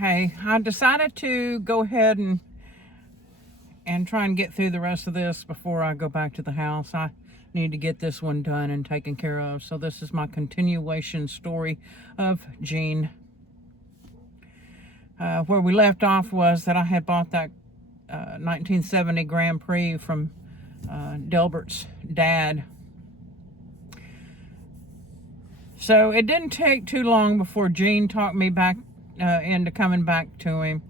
Hey, I decided to go ahead and try and get through the rest of this before I go back to the house. I need to get this one done and taken care of. So this is my continuation story of Jean. Where we left off was that I had bought that 1970 Grand Prix from Delbert's dad. So it didn't take too long before Gene talked me back into coming back to him.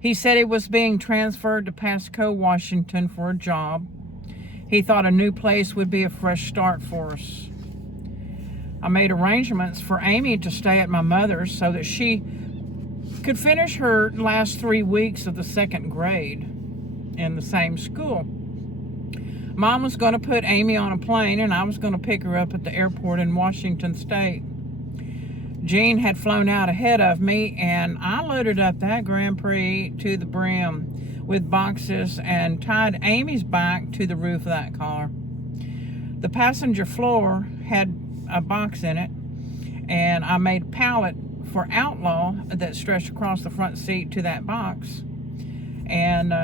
He said he was being transferred to Pasco, Washington for a job. He thought a new place would be a fresh start for us. I made arrangements for Amy to stay at my mother's so that she could finish her last 3 weeks of the second grade in the same school. Mom was going to put Amy on a plane and I was going to pick her up at the airport in Washington State. Jean had flown out ahead of me and I loaded up that Grand Prix to the brim with boxes and tied Amy's back to the roof of that car. The passenger floor had a box in it and I made a pallet for Outlaw that stretched across the front seat to that box. And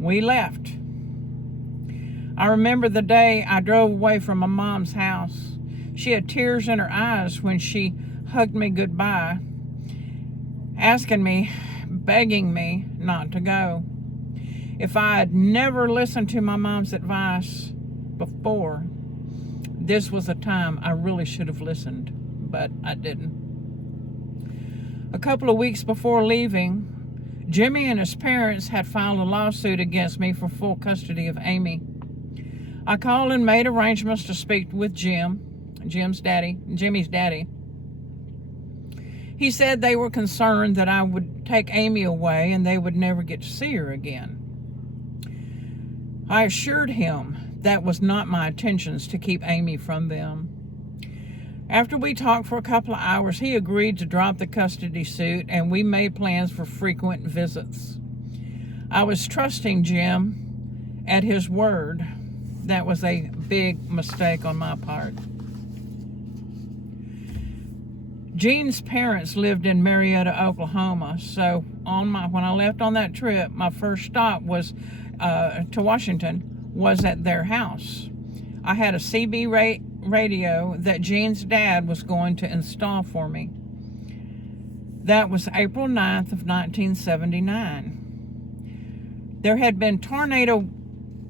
we left. I remember the day I drove away from my mom's house. She had tears in her eyes when she hugged me goodbye, asking me, begging me not to go. If I had never listened to my mom's advice before, this was a time I really should have listened, but I didn't. A couple of weeks before leaving, Jimmy and his parents had filed a lawsuit against me for full custody of Amy. I called and made arrangements to speak with Jimmy's daddy. He said they were concerned that I would take Amy away and they would never get to see her again. I assured him that was not my intentions to keep Amy from them. After we talked for a couple of hours, he agreed to drop the custody suit and we made plans for frequent visits. I was trusting Jim at his word. That was a big mistake on my part. Jean's parents lived in Marietta, Oklahoma, so when I left on that trip, my first stop was to Washington was at their house. I had a CB radio that Jean's dad was going to install for me. That was April 9th of 1979. There had been tornado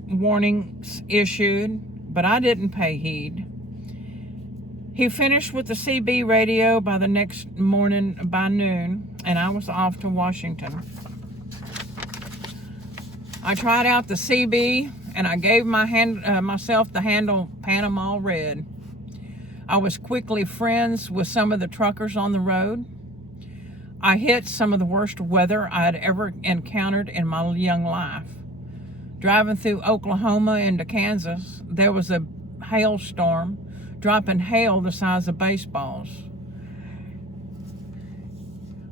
warnings issued, but I didn't pay heed. He finished with the CB radio by the next morning by noon, and I was off to Washington. I tried out the CB, and I gave myself the handle Panama Red. I was quickly friends with some of the truckers on the road. I hit some of the worst weather I had ever encountered in my young life. Driving through Oklahoma into Kansas, there was a hailstorm, dropping hail the size of baseballs.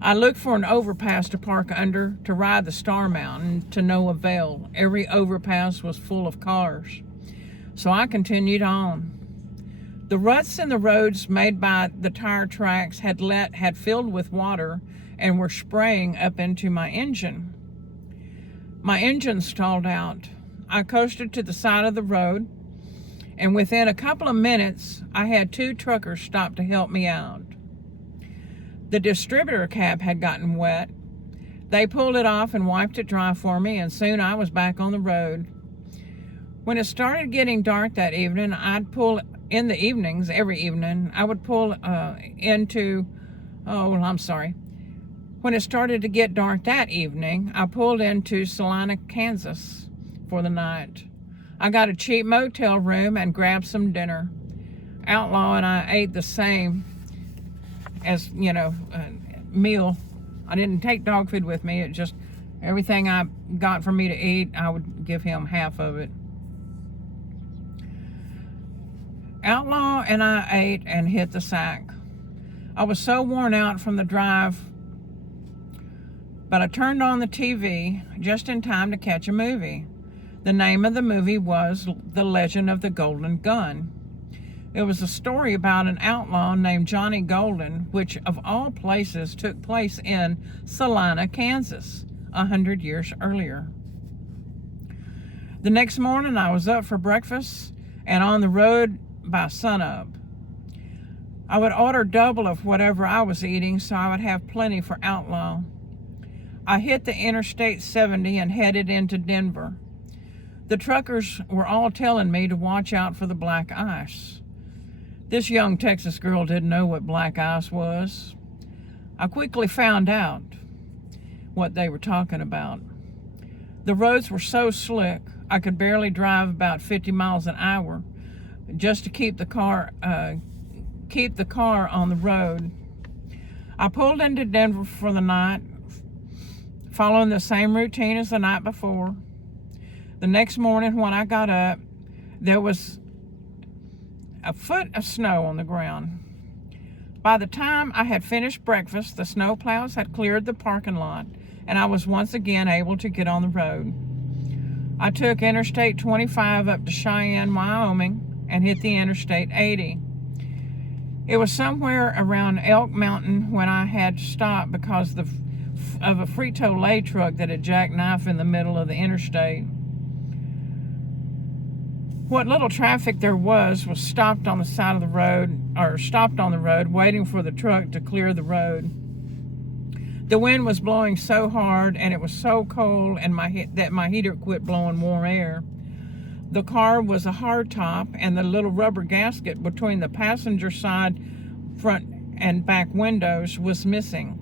I looked for an overpass to park under to ride the Star Mountain, to no avail. Every overpass was full of cars. So I continued on. The ruts in the roads made by the tire tracks had filled with water and were spraying up into my engine. My engine stalled out. I coasted to the side of the road, and within a couple of minutes, I had 2 truckers stop to help me out. The distributor cap had gotten wet. They pulled it off and wiped it dry for me, and soon I was back on the road. When it started getting dark that evening, every evening, I would pull When it started to get dark that evening, I pulled into Salina, Kansas for the night. I got a cheap motel room and grabbed some dinner. Outlaw and I ate the same meal. I didn't take dog food with me. It just, everything I got for me to eat, I would give him half of it. Outlaw and I ate and hit the sack. I was so worn out from the drive, but I turned on the TV just in time to catch a movie. The name of the movie was The Legend of the Golden Gun. It was a story about an outlaw named Johnny Golden, which of all places took place in Salina, Kansas, 100 years earlier. The next morning I was up for breakfast and on the road by sunup. I would order double of whatever I was eating so I would have plenty for Outlaw. I hit the Interstate 70 and headed into Denver. The truckers were all telling me to watch out for the black ice. This young Texas girl didn't know what black ice was. I quickly found out what they were talking about. The roads were so slick, I could barely drive about 50 miles an hour just to keep the car on the road. I pulled into Denver for the night, following the same routine as the night before. The next morning when I got up, there was a foot of snow on the ground. By the time I had finished breakfast, the snow plows had cleared the parking lot, and I was once again able to get on the road. I took Interstate 25 up to Cheyenne, Wyoming, and hit the Interstate 80. It was somewhere around Elk Mountain when I had to stop because of a Frito-Lay truck that had jackknifed in the middle of the interstate. What little traffic there was stopped on the side of the road, or stopped on the road, waiting for the truck to clear the road. The wind was blowing so hard and it was so cold that my heater quit blowing warm air. The car was a hardtop and the little rubber gasket between the passenger side front and back windows was missing.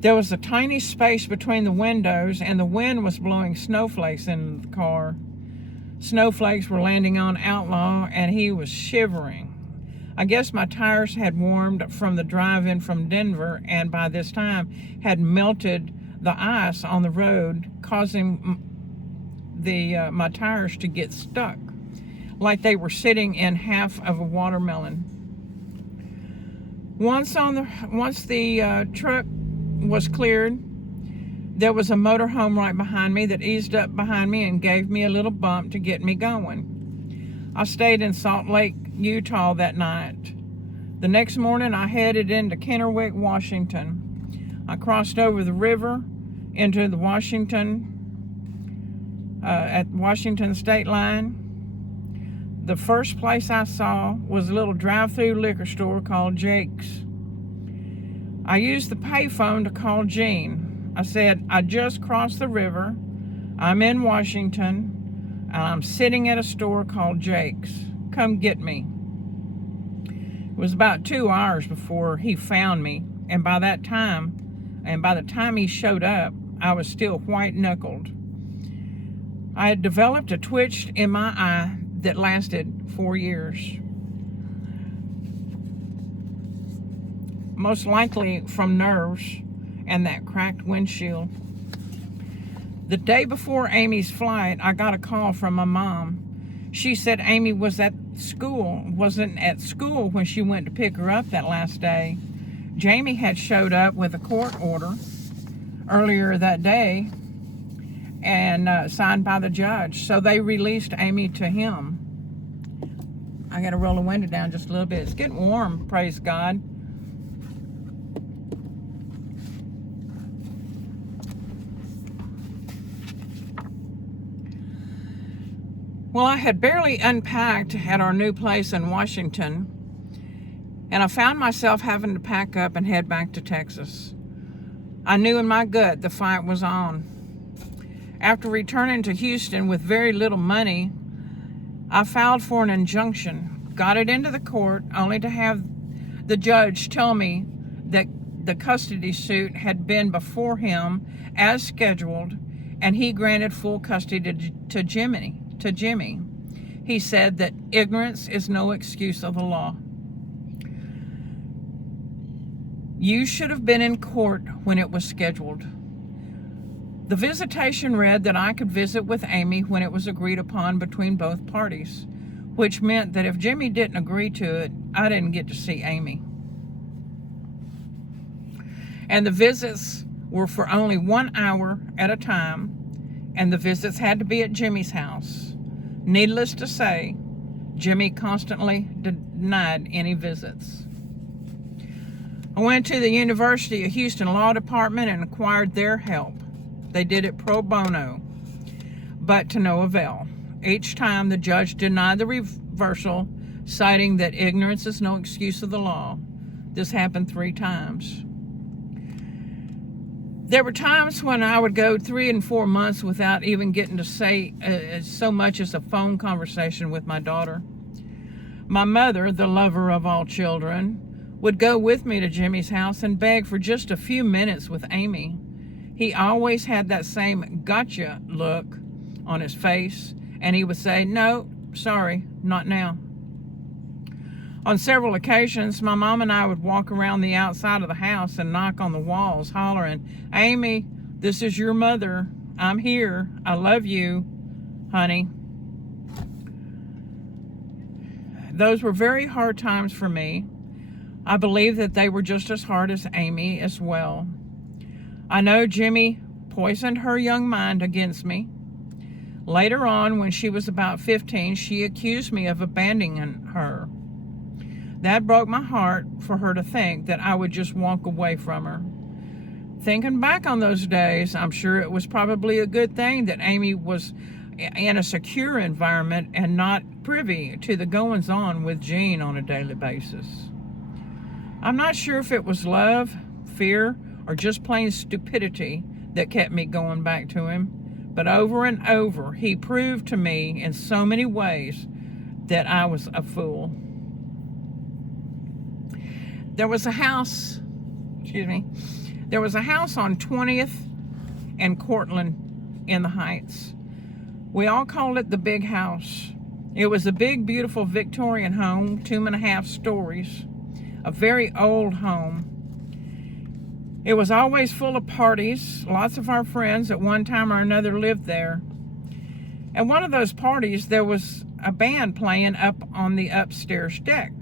There was a tiny space between the windows and the wind was blowing snowflakes into the car. Snowflakes were landing on Outlaw and he was shivering. I guess my tires had warmed from the drive-in from Denver and by this time had melted the ice on the road, causing my tires to get stuck, like they were sitting in half of a watermelon. Once the truck was cleared, there was a motorhome right behind me that eased up behind me and gave me a little bump to get me going. I stayed in Salt Lake, Utah that night. The next morning I headed into Kennewick, Washington. I crossed over the river into the at Washington state line. The first place I saw was a little drive-through liquor store called Jake's. I used the payphone to call Jean. I said, I just crossed the river. I'm in Washington, and I'm sitting at a store called Jake's. Come get me. It was about 2 hours before he found me, and by the time he showed up, I was still white-knuckled. I had developed a twitch in my eye that lasted 4 years. Most likely from nerves and that cracked windshield. The day before Amy's flight, I got a call from my mom. She said Amy wasn't at school when she went to pick her up that last day. Jamie had showed up with a court order earlier that day and signed by the judge. So they released Amy to him. I got to roll the window down just a little bit. It's getting warm, praise God. Well, I had barely unpacked at our new place in Washington, and I found myself having to pack up and head back to Texas. I knew in my gut the fight was on. After returning to Houston with very little money, I filed for an injunction, got it into the court, only to have the judge tell me that the custody suit had been before him as scheduled, and he granted full custody to Jimmy. He said that ignorance is no excuse of the law. You should have been in court when it was scheduled. The visitation read that I could visit with Amy when it was agreed upon between both parties, which meant that if Jimmy didn't agree to it, I didn't get to see Amy. And the visits were for only 1 hour at a time, and the visits had to be at Jimmy's house. Needless to say, Jimmy constantly denied any visits. I went to the University of Houston Law Department and acquired their help. They did it pro bono, but to no avail. Each time the judge denied the reversal, citing that ignorance is no excuse of the law. This happened 3 times. There were times when I would go 3 and 4 months without even getting to say so much as a phone conversation with my daughter. My mother, the lover of all children, would go with me to Jimmy's house and beg for just a few minutes with Amy. He always had that same gotcha look on his face, and he would say, "No, sorry, not now." On several occasions, my mom and I would walk around the outside of the house and knock on the walls, hollering, "Amy, this is your mother. I'm here. I love you, honey." Those were very hard times for me. I believe that they were just as hard as Amy as well. I know Jimmy poisoned her young mind against me. Later on, when she was about 15, she accused me of abandoning her. That broke my heart for her to think that I would just walk away from her. Thinking back on those days, I'm sure it was probably a good thing that Amy was in a secure environment and not privy to the goings-on with Gene on a daily basis. I'm not sure if it was love, fear, or just plain stupidity that kept me going back to him, but over and over, he proved to me in so many ways that I was a fool. There was a house on 20th and Cortland in the Heights. We all called it the big house. It was a big, beautiful Victorian home, 2.5 stories. A very old home. It was always full of parties. Lots of our friends at one time or another lived there. At one of those parties, there was a band playing up on the upstairs deck.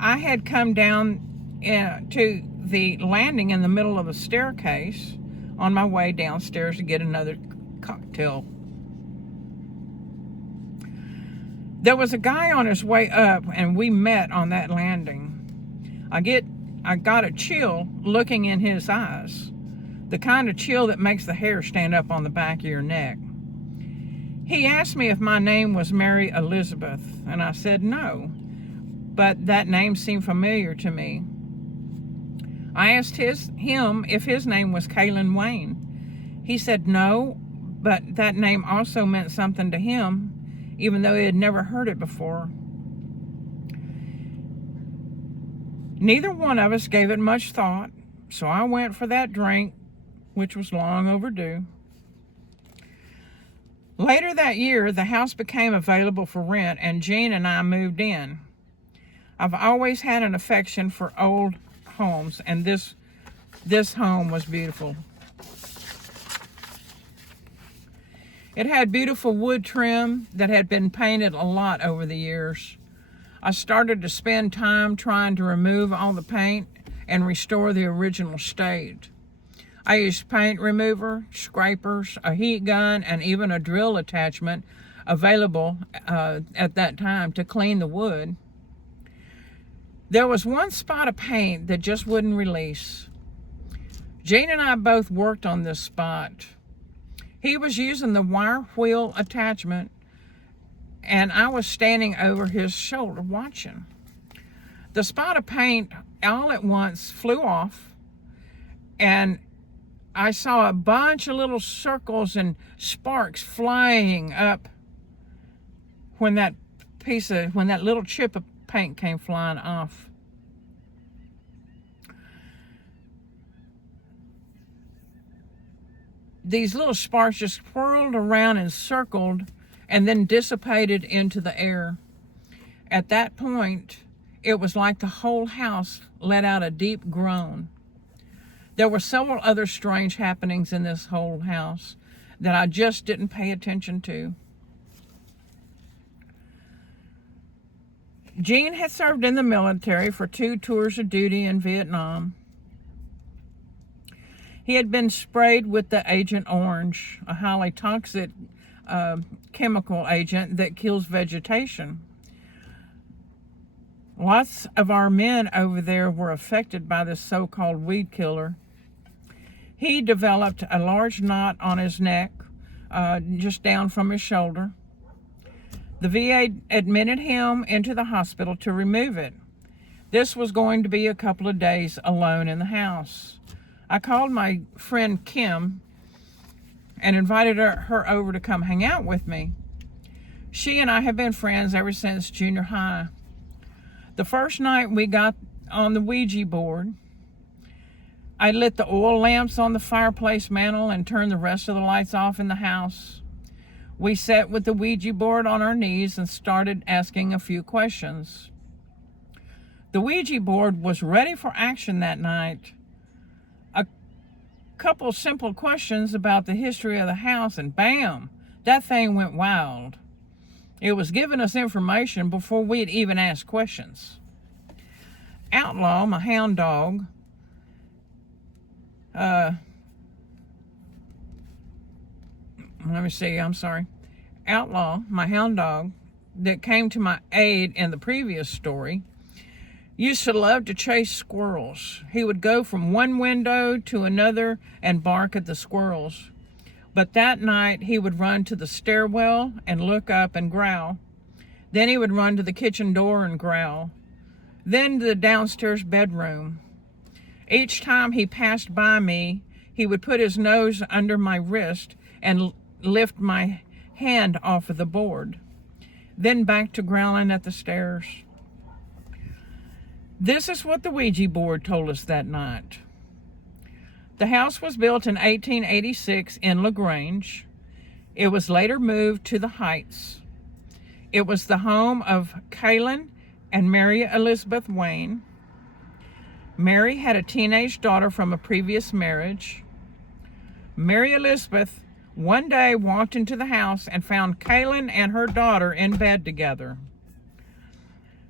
I had come down to the landing in the middle of the staircase on my way downstairs to get another cocktail. There was a guy on his way up, and we met on that landing. I got a chill looking in his eyes, the kind of chill that makes the hair stand up on the back of your neck. He asked me if my name was Mary Elizabeth, and I said no, but that name seemed familiar to me. I asked him if his name was Kalen Wayne. He said no, but that name also meant something to him, even though he had never heard it before. Neither one of us gave it much thought, so I went for that drink, which was long overdue. Later that year, the house became available for rent, and Gene and I moved in. I've always had an affection for old homes, and this home was beautiful. It had beautiful wood trim that had been painted a lot over the years. I started to spend time trying to remove all the paint and restore the original state. I used paint remover, scrapers, a heat gun, and even a drill attachment available at that time to clean the wood. There was one spot of paint that just wouldn't release. Gene and I both worked on this spot. He was using the wire wheel attachment, and I was standing over his shoulder watching. The spot of paint all at once flew off, and I saw a bunch of little circles and sparks flying up when that little chip of paint came flying off. These little sparks just whirled around and circled and then dissipated into the air. At that point, it was like the whole house let out a deep groan. There were several other strange happenings in this whole house that I just didn't pay attention to. Gene had served in the military for 2 tours of duty in Vietnam. He had been sprayed with the Agent Orange, a highly toxic chemical agent that kills vegetation. Lots of our men over there were affected by this so-called weed killer. He developed a large knot on his neck, just down from his shoulder. The VA admitted him into the hospital to remove it. This was going to be a couple of days alone in the house. I called my friend Kim and invited her over to come hang out with me. She and I have been friends ever since junior high. The first night we got on the Ouija board, I lit the oil lamps on the fireplace mantel and turned the rest of the lights off in the house. We sat with the Ouija board on our knees and started asking a few questions. The Ouija board was ready for action that night. A couple simple questions about the history of the house, and bam, that thing went wild. It was giving us information before we'd even asked questions. Outlaw, my hound dog, Outlaw, my hound dog, that came to my aid in the previous story, used to love to chase squirrels. He would go from one window to another and bark at the squirrels. But that night, he would run to the stairwell and look up and growl. Then he would run to the kitchen door and growl. Then to the downstairs bedroom. Each time he passed by me, he would put his nose under my wrist and lift my hand off of the board. Then back to growling at the stairs. This is what the Ouija board told us that night. The house was built in 1886 in LaGrange. It was later moved to the Heights. It was the home of Kaylin and Mary Elizabeth Wayne. Mary had a teenage daughter from a previous marriage. Mary Elizabeth one day walked into the house and found Kaylin and her daughter in bed together.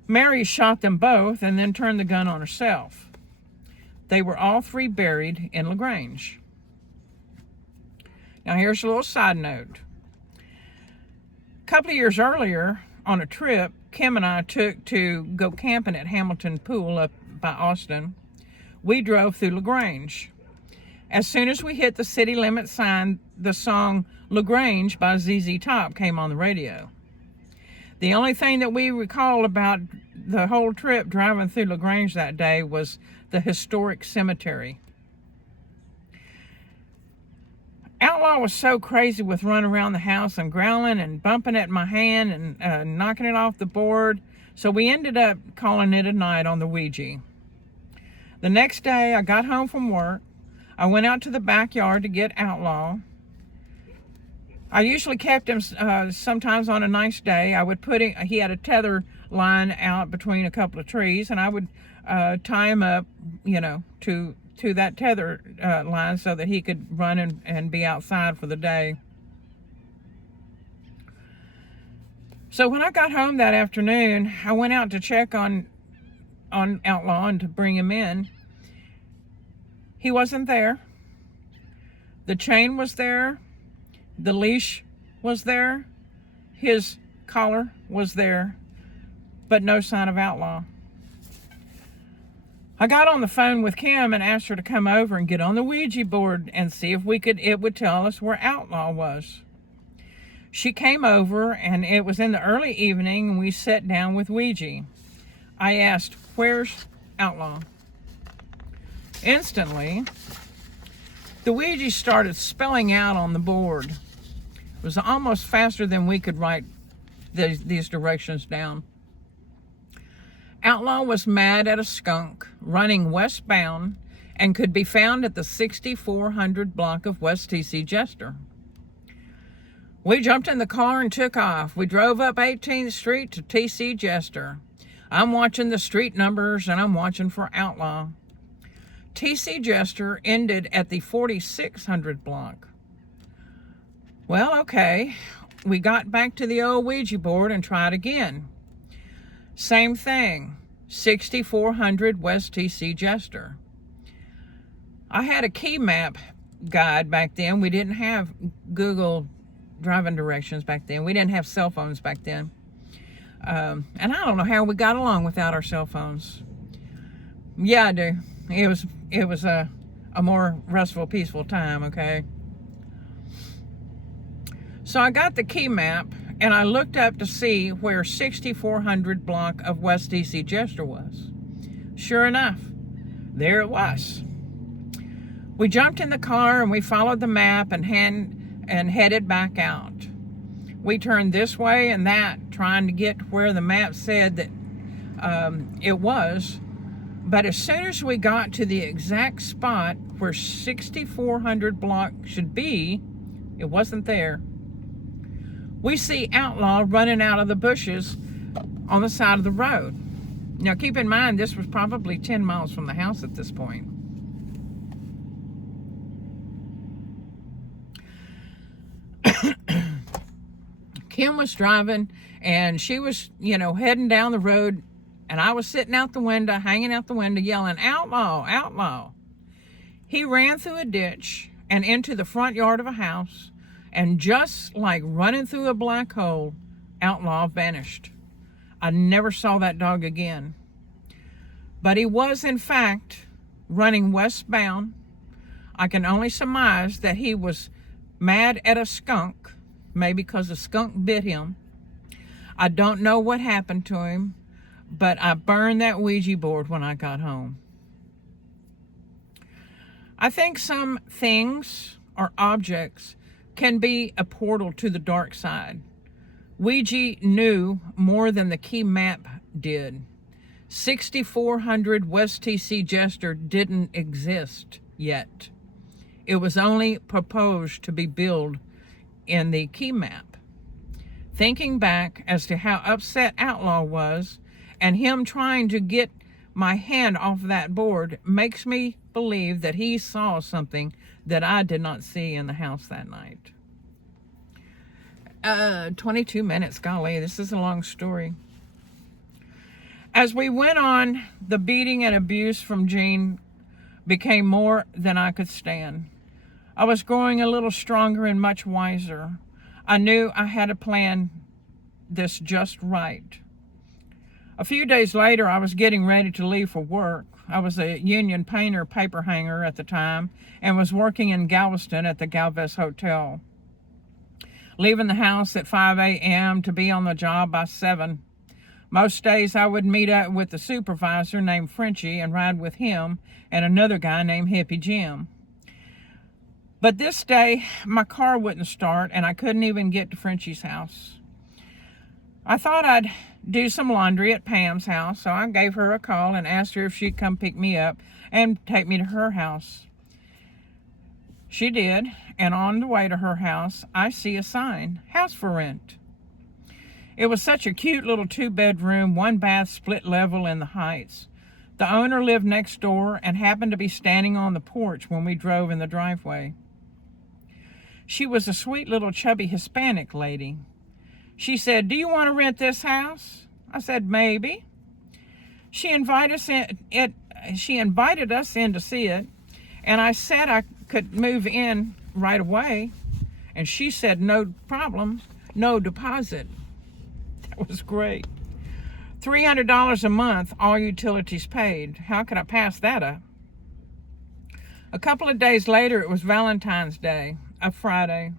Mary shot them both and then turned the gun on herself. They were all three buried in LaGrange. Now here's a little side note. A couple of years earlier, on a trip Kim and I took to go camping at Hamilton Pool up by Austin, we drove through LaGrange. As soon as we hit the city limit sign, the song LaGrange by ZZ Top came on the radio. The only thing that we recall about the whole trip driving through LaGrange that day was the historic cemetery. Outlaw was so crazy with running around the house and growling and bumping at my hand and knocking it off the board, so we ended up calling it a night on the Ouija. The next day, I got home from work. I went out to the backyard to get Outlaw. I usually kept him sometimes on a nice day. I would he had a tether line out between a couple of trees, and I would tie him up, to that tether line so that he could run and be outside for the day. So when I got home that afternoon, I went out to check on Outlaw and to bring him in. He wasn't there. The chain was there. The leash was there. His collar was there, but no sign of Outlaw. I got on the phone with Kim and asked her to come over and get on the Ouija board and see if it would tell us where Outlaw was. She came over, and it was in the early evening, and we sat down with Ouija. I asked, "Where's Outlaw?" Instantly, the Ouija started spelling out on the board. It was almost faster than we could write these directions down. Outlaw was mad at a skunk running westbound and could be found at the 6400 block of West TC Jester. We jumped in the car and took off. We drove up 18th Street to TC Jester. I'm watching the street numbers and I'm watching for Outlaw. TC Jester ended at the 4600 block. Well, okay. We got back to the old Ouija board and tried again. Same thing, 6400 West TC Jester. I had a key map guide back then. We didn't have Google driving directions back then. We didn't have cell phones back then. And I don't know how we got along without our cell phones. Yeah, I do. It was a more restful, peaceful time, okay? So I got the key map, and I looked up to see where 6400 block of West DC Jester was. Sure enough, there it was. We jumped in the car and we followed the map and headed back out. We turned this way and that, trying to get where the map said that it was. But as soon as we got to the exact spot where 6400 block should be, it wasn't there. We see Outlaw running out of the bushes on the side of the road. Now keep in mind, this was probably 10 miles from the house at this point. Kim was driving and she was, heading down the road, and I was sitting out the window, hanging out the window, yelling, "Outlaw, outlaw." He ran through a ditch and into the front yard of a house, and just like running through a black hole, Outlaw vanished. I never saw that dog again. But he was, in fact, running westbound. I can only surmise that he was mad at a skunk, maybe because a skunk bit him. I don't know what happened to him, but I burned that Ouija board when I got home. I think some things or objects can be a portal to the dark side. Ouija knew more than the key map did. 6400 West TC Jester didn't exist yet. It was only proposed to be built in the key map. Thinking back as to how upset Outlaw was and him trying to get my hand off that board makes me believe that he saw something that I did not see in the house that night. 22 minutes, golly, this is a long story. As we went on, the beating and abuse from Gene became more than I could stand. I was growing a little stronger and much wiser. I knew I had to plan this just right. A few days later, I was getting ready to leave for work. I was a union painter paper hanger at the time and was working in Galveston at the Galvez Hotel. Leaving the house at 5 a.m. to be on the job by 7. Most days I would meet up with the supervisor named Frenchie and ride with him and another guy named Hippie Jim. But this day, my car wouldn't start and I couldn't even get to Frenchie's house. I thought I'd do some laundry at Pam's house, so I gave her a call and asked her if she'd come pick me up and take me to her house. She did, and on the way to her house, I see a sign, "House for rent." It was such a cute little 2-bedroom, 1-bath, split level in the Heights. The owner lived next door and happened to be standing on the porch when we drove in the driveway. She was a sweet little chubby Hispanic lady. She said, "Do you want to rent this house?" I said, "Maybe." She invited us in to see it, and I said I could move in right away, and she said, "No problem, no deposit." That was great. $300 a month, all utilities paid. How could I pass that up? A couple of days later, it was Valentine's Day, a Friday.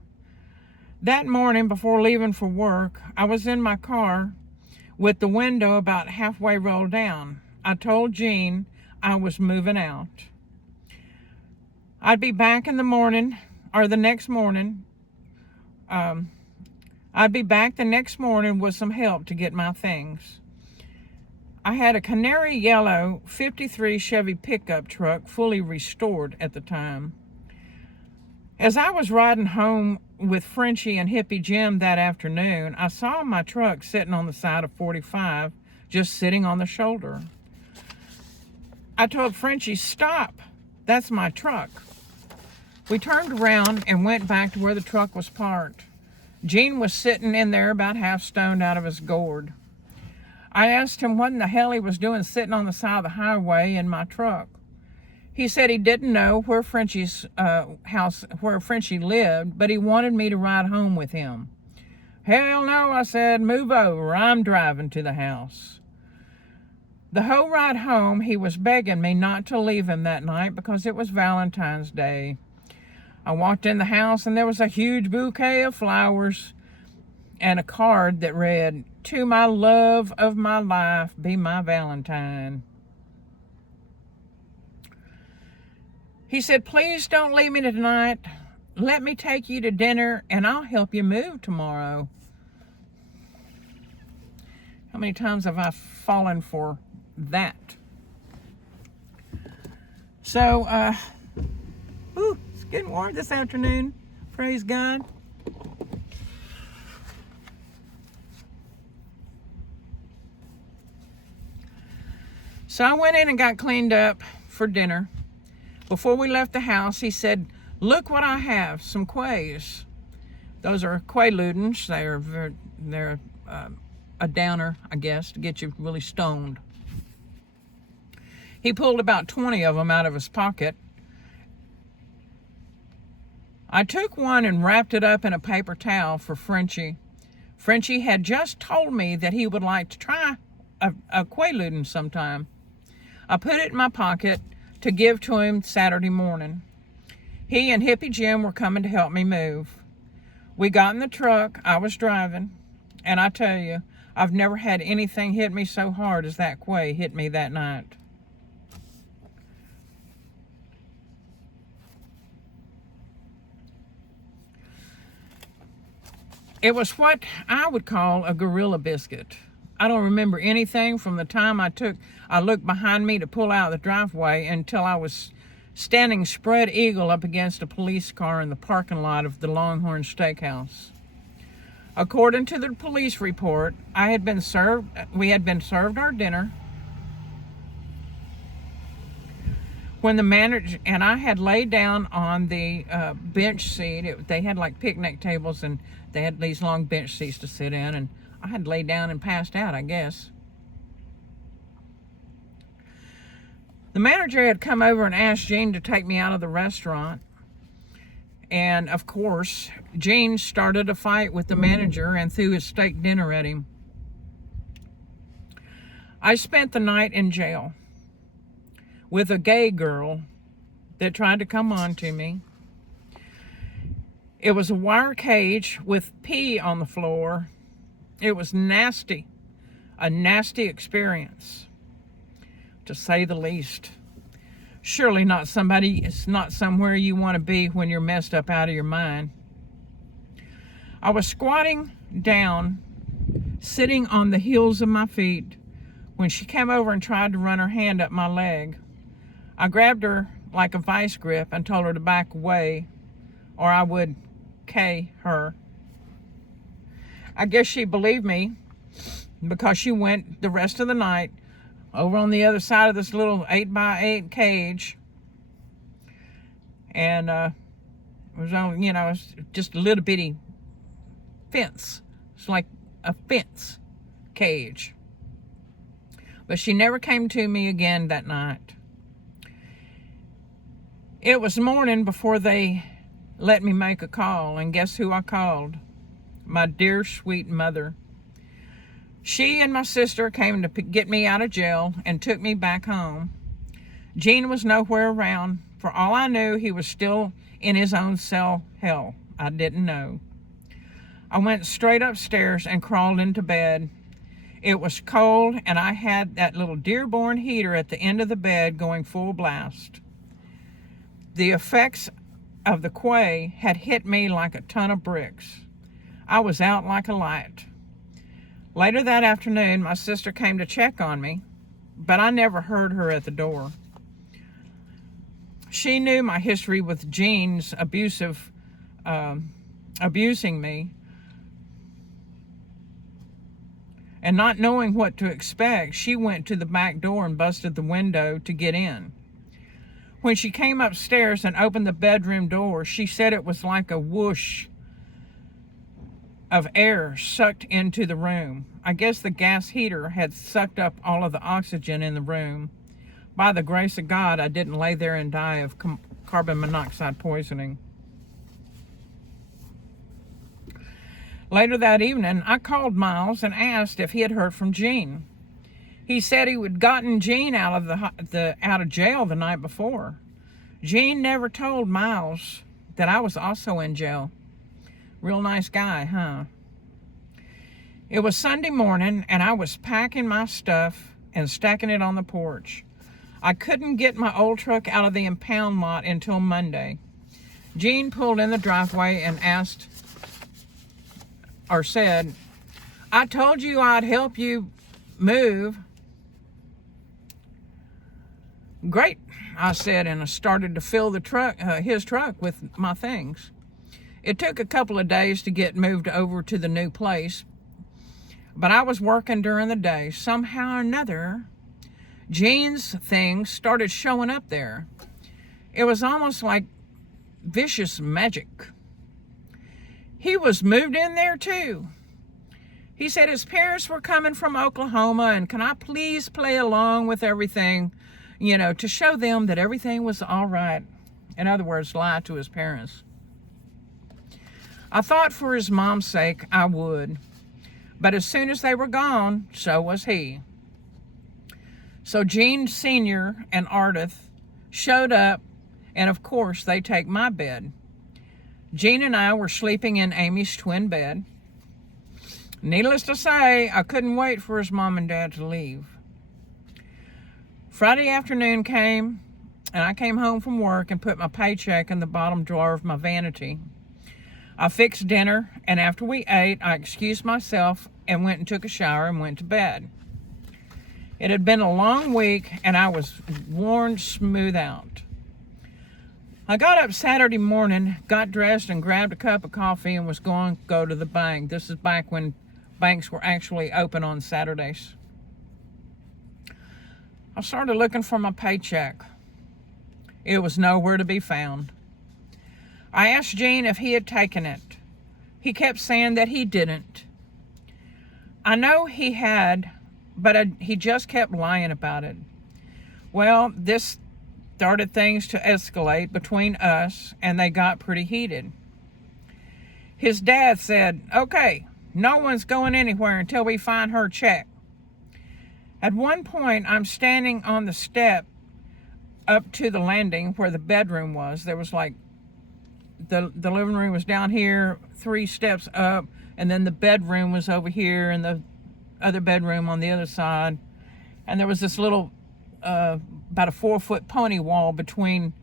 That morning, before leaving for work, I was in my car with the window about halfway rolled down. I told Gene I was moving out. I'd be back in the morning, or the next morning. I'd be back the next morning with some help to get my things. I had a canary yellow 53 Chevy pickup truck, fully restored at the time. As I was riding home with Frenchie and Hippie Jim that afternoon, I saw my truck sitting on the side of 45, just sitting on the shoulder. I told Frenchie, "Stop, that's my truck." We turned around and went back to where the truck was parked. Gene was sitting in there about half stoned out of his gourd. I asked him what in the hell he was doing sitting on the side of the highway in my truck. He said he didn't know where Frenchie lived, but he wanted me to ride home with him. Hell no, I said, move over. I'm driving to the house. The whole ride home, he was begging me not to leave him that night because it was Valentine's Day. I walked in the house and there was a huge bouquet of flowers and a card that read, "To my love of my life, be my Valentine." He said, "Please don't leave me tonight. Let me take you to dinner and I'll help you move tomorrow." How many times have I fallen for that? So, it's getting warm this afternoon. Praise God. So I went in and got cleaned up for dinner. Before we left the house, he said, "Look what I have, some quaays." Those are quaaludes. They're a downer, I guess, to get you really stoned. He pulled about 20 of them out of his pocket. I took one and wrapped it up in a paper towel for Frenchie. Frenchie had just told me that he would like to try a quaalude sometime. I put it in my pocket to give to him Saturday morning. He and Hippie Jim were coming to help me move. We got in the truck. I was driving. And I tell you, I've never had anything hit me so hard as that quay hit me that night. It was what I would call a gorilla biscuit. I don't remember anything from the time I looked behind me to pull out the driveway until I was standing spread eagle up against a police car in the parking lot of the Longhorn Steakhouse. According to the police report, we had been served our dinner when the manager and I had laid down on the bench seat. They had like picnic tables and they had these long bench seats to sit in, and I had laid down and passed out, I guess. The manager had come over and asked Gene to take me out of the restaurant. And of course, Gene started a fight with the manager and threw his steak dinner at him. I spent the night in jail with a gay girl that tried to come on to me. It was a wire cage with pee on the floor. It was nasty, a nasty experience, to say the least. Surely it's not somewhere you want to be when you're messed up out of your mind. I was squatting down, sitting on the heels of my feet, when she came over and tried to run her hand up my leg. I grabbed her like a vice grip and told her to back away, or I would K her. I guess she believed me, because she went the rest of the night over on the other side of this little 8x8 cage. And it was only, it's just a little bitty fence. It's like a fence cage. But she never came to me again that night. It was morning before they let me make a call, and guess who I called? My dear sweet mother. She and my sister came to get me out of jail and took me back home. Gene was nowhere around. For all I knew, he was still in his own cell hell. I didn't know. I went straight upstairs and crawled into bed. It was cold, and I had that little Dearborn heater at the end of the bed going full blast. The effects of the quay had hit me like a ton of bricks. I was out like a light. Later that afternoon, my sister came to check on me, but I never heard her at the door. She knew my history with Gene's abusing me, and not knowing what to expect, she went to the back door and busted the window to get in. When she came upstairs and opened the bedroom door, she said it was like a whoosh of air sucked into the room. I guess the gas heater had sucked up all of the oxygen in the room. By the grace of God, I didn't lay there and die of carbon monoxide poisoning. Later that evening, I called Miles and asked if he had heard from Jean. He said he had gotten Jean out of jail the night before. Jean never told Miles that I was also in jail. Real nice guy, huh? It was Sunday morning, and I was packing my stuff and stacking it on the porch. I couldn't get my old truck out of the impound lot until Monday. Jean pulled in the driveway and said, "I told you I'd help you move." "Great," I said, and I started to fill his truck with my things. It took a couple of days to get moved over to the new place, but I was working during the day. Somehow or another, Jean's things started showing up there. It was almost like vicious magic. He was moved in there too. He said his parents were coming from Oklahoma, and can I please play along with everything, to show them that everything was all right. In other words, lie to his parents. I thought for his mom's sake I would, but as soon as they were gone, so was he. So Jean Sr. and Ardith showed up, and of course they take my bed. Jean and I were sleeping in Amy's twin bed. Needless to say, I couldn't wait for his mom and dad to leave. Friday afternoon came, and I came home from work and put my paycheck in the bottom drawer of my vanity. I fixed dinner, and after we ate, I excused myself and went and took a shower and went to bed. It had been a long week, and I was worn smooth out. I got up Saturday morning, got dressed, and grabbed a cup of coffee and was going to go to the bank. This is back when banks were actually open on Saturdays. I started looking for my paycheck. It was nowhere to be found. I asked Gene if he had taken it. He kept saying that he didn't. I know he had, but he just kept lying about it. Well, this started things to escalate between us, and they got pretty heated. His dad said, "Okay, no one's going anywhere until we find her check." At one point, I'm standing on the step up to the landing where the bedroom was. There was like, the living room was down here, 3 steps up, and then the bedroom was over here, and the other bedroom on the other side. And there was this little, about a 4-foot pony wall between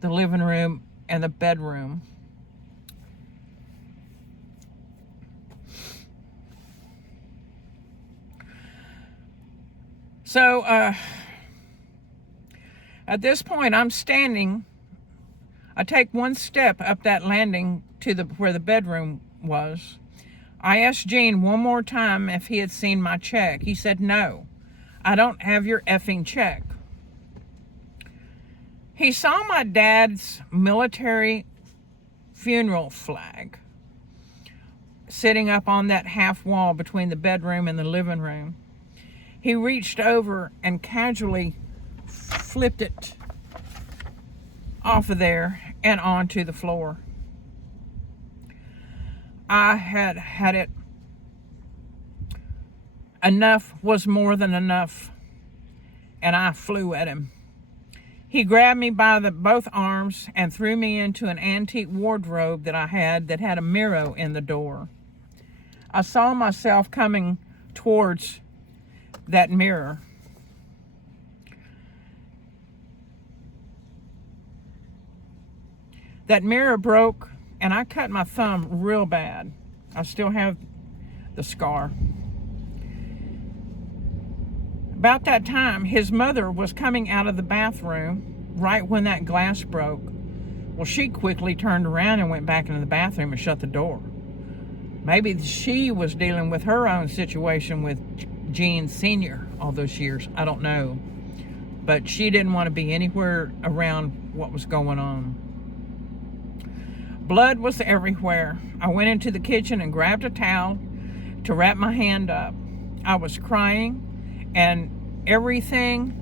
the living room and the bedroom. So, at this point, I'm standing. I take one step up that landing to where the bedroom was. I asked Gene one more time if he had seen my check. He said, "No, I don't have your effing check." He saw my dad's military funeral flag sitting up on that half wall between the bedroom and the living room. He reached over and casually flipped it off of there and onto the floor. I had it. Enough was more than enough, and I flew at him. He grabbed me by both arms and threw me into an antique wardrobe that I had that had a mirror in the door. I saw myself coming towards that mirror. That mirror broke, and I cut my thumb real bad. I still have the scar. About that time, his mother was coming out of the bathroom right when that glass broke. Well, she quickly turned around and went back into the bathroom and shut the door. Maybe she was dealing with her own situation with Gene Sr. all those years. I don't know. But she didn't want to be anywhere around what was going on. Blood was everywhere. I went into the kitchen and grabbed a towel to wrap my hand up. I was crying and everything,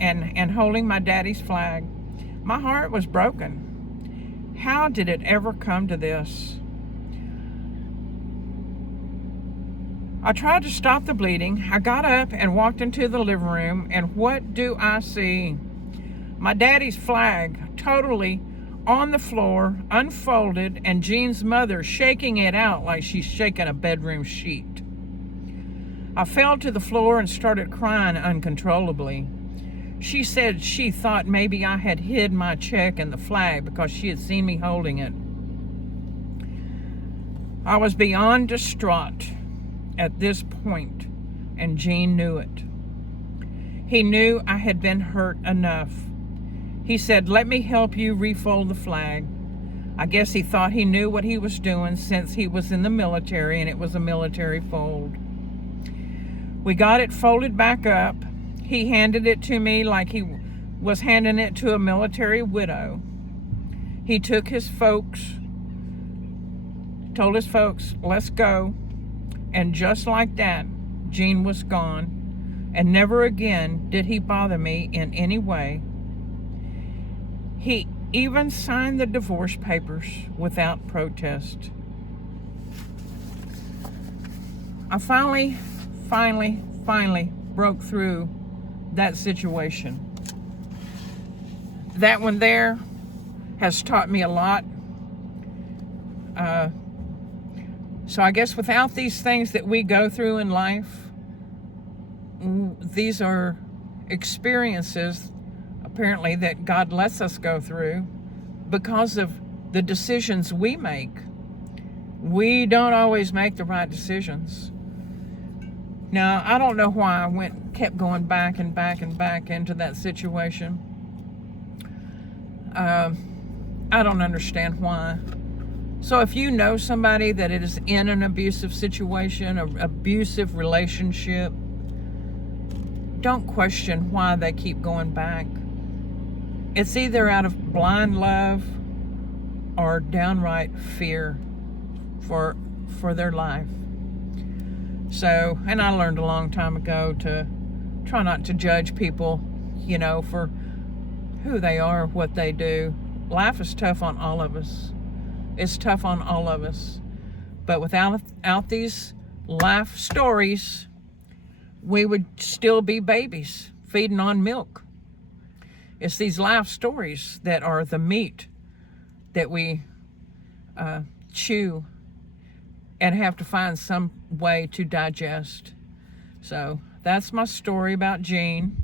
and holding my daddy's flag. My heart was broken. How did it ever come to this? I tried to stop the bleeding. I got up and walked into the living room, and what do I see? My daddy's flag totally on the floor, unfolded, and Jean's mother shaking it out like she's shaking a bedroom sheet. I fell to the floor and started crying uncontrollably. She said she thought maybe I had hid my check in the flag because she had seen me holding it. I was beyond distraught at this point, and Gene knew it. He knew I had been hurt enough. He said, "Let me help you refold the flag." I guess he thought he knew what he was doing since he was in the military and it was a military fold. We got it folded back up. He handed it to me like he was handing it to a military widow. He took his folks, told his folks, "Let's go." And just like that, Gene was gone, and never again did he bother me in any way. He even signed the divorce papers without protest. I finally broke through that situation. That one there has taught me a lot. So I guess without these things that we go through in life, these are experiences apparently that God lets us go through because of the decisions we make. We don't always make the right decisions. Now, I don't know why I kept going back and back and back into that situation. I don't understand why. So if you know somebody that is in an abusive situation, an abusive relationship, don't question why they keep going back. It's either out of blind love or downright fear for their life. So, and I learned a long time ago to try not to judge people, for who they are, what they do. Life is tough on all of us. It's tough on all of us. But without these life stories, we would still be babies feeding on milk. It's these life stories that are the meat that we chew and have to find some way to digest. So that's my story about Gene.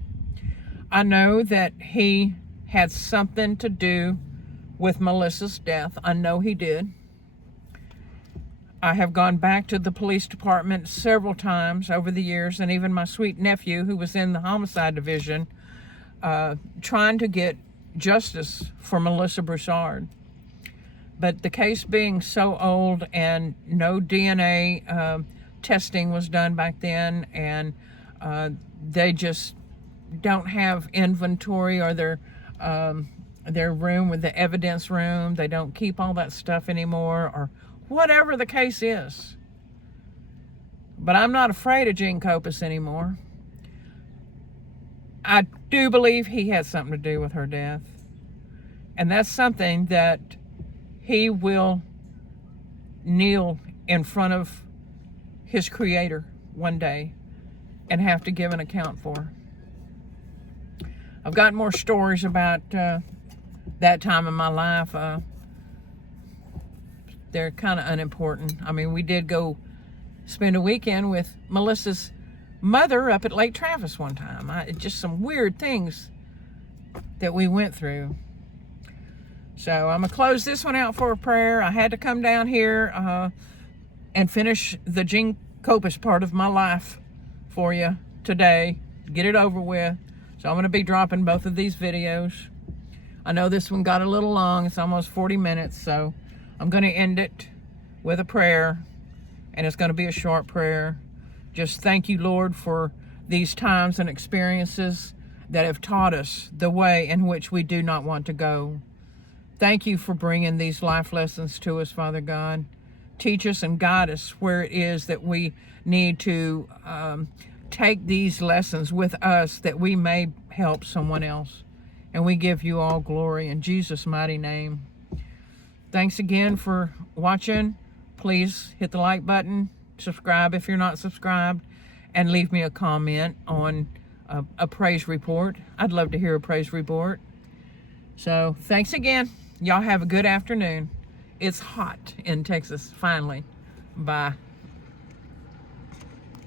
I know that he had something to do with Melissa's death. I know he did. I have gone back to the police department several times over the years, and even my sweet nephew, who was in the homicide division, trying to get justice for Melissa Broussard. But the case being so old and no DNA testing was done back then, and they just don't have inventory or their room with the evidence room. They don't keep all that stuff anymore, or whatever the case is. But I'm not afraid of Gene Copus anymore. I do believe he had something to do with her death. And that's something that he will kneel in front of his creator one day and have to give an account for. I've got more stories about that time in my life. They're kind of unimportant. I mean, we did go spend a weekend with Melissa's mother up at Lake Travis one time. Just some weird things that we went through. So I'm going to close this one out for a prayer. I had to come down here and finish the Gene Copus part of my life for you today. Get it over with. So I'm going to be dropping both of these videos. I know this one got a little long. It's almost 40 minutes. So I'm going to end it with a prayer. And it's going to be a short prayer. Just thank you, Lord, for these times and experiences that have taught us the way in which we do not want to go. Thank you for bringing these life lessons to us, Father God. Teach us and guide us where it is that we need to take these lessons with us that we may help someone else. And we give you all glory in Jesus' mighty name. Thanks again for watching. Please hit the like button, Subscribe if you're not subscribed, and leave me a comment on a praise report. I'd love to hear a praise report. So thanks again. Y'all have a good afternoon. It's hot in Texas, finally. Bye.